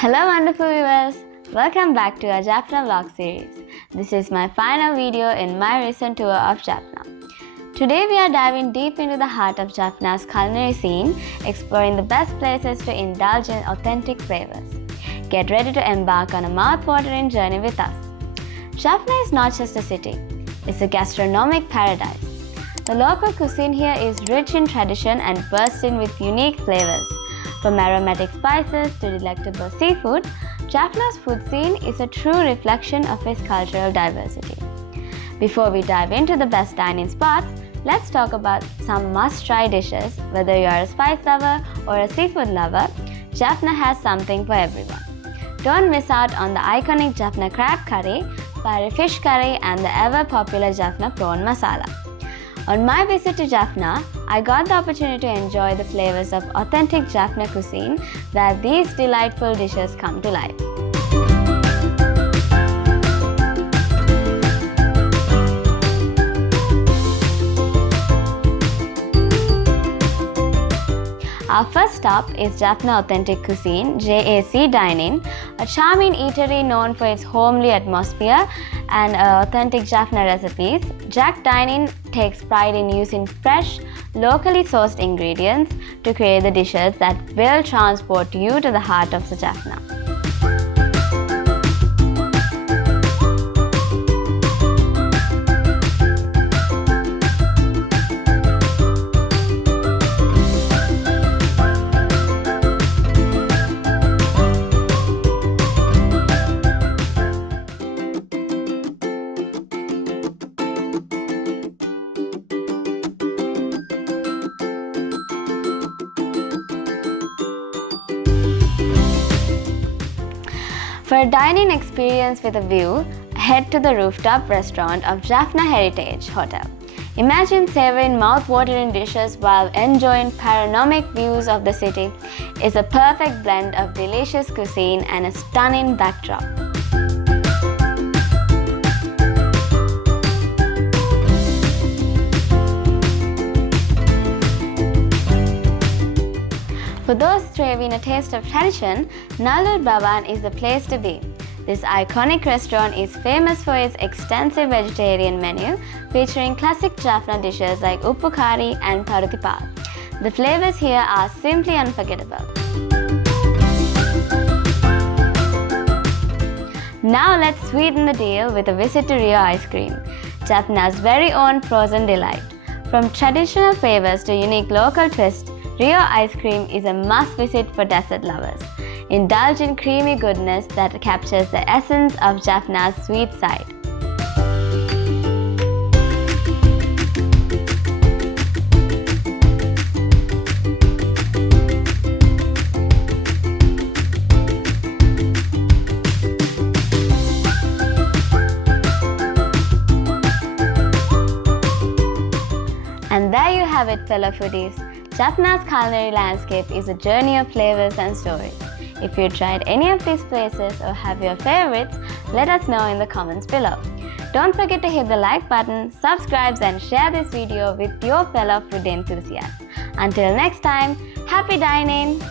Hello wonderful viewers! Welcome back to our Jaffna vlog series. This is my final video in my recent tour of Jaffna. Today we are diving deep into the heart of Jaffna's culinary scene, exploring the best places to indulge in authentic flavors. Get ready to embark on a mouth-watering journey with us. Jaffna is not just a city, it's a gastronomic paradise. The local cuisine here is rich in tradition and bursting with unique flavors. From aromatic spices to delectable seafood, Jaffna's food scene is a true reflection of its cultural diversity. Before we dive into the best dining spots, let's talk about some must-try dishes. Whether you are a spice lover or a seafood lover, Jaffna has something for everyone. Don't miss out on the iconic Jaffna crab curry, fiery fish curry and the ever-popular Jaffna prawn masala. On my visit to Jaffna, I got the opportunity to enjoy the flavors of authentic Jaffna cuisine where these delightful dishes come to life. Our first stop is Jaffna Authentic Cuisine, JAC Dine-In, a charming eatery known for its homely atmosphere and authentic Jaffna recipes. JAC Dine-In takes pride in using fresh, locally sourced ingredients to create the dishes that will transport you to the heart of the Jaffna. For a dining experience with a view, head to the Rooftop Restaurant of Jaffna Heritage Hotel. Imagine savoring mouth-watering dishes while enjoying panoramic views of the city. It's a perfect blend of delicious cuisine and a stunning backdrop. For those craving a taste of tradition, Nallur Bhavan is the place to be. This iconic restaurant is famous for its extensive vegetarian menu, featuring classic Jaffna dishes like Uppu Kari and Paruthi Pal. The flavors here are simply unforgettable. Now let's sweeten the deal with a visit to Rio Ice Cream, Jaffna's very own frozen delight. From traditional flavors to unique local twists, Rio Ice Cream is a must-visit for dessert lovers. Indulge in creamy goodness that captures the essence of Jaffna's sweet side. And there you have it, fellow foodies. Jaffna's culinary landscape is a journey of flavors and stories. If you tried any of these places or have your favorites, let us know in the comments below. Don't forget to hit the like button, subscribe and share this video with your fellow food enthusiasts. Until next time, happy dining!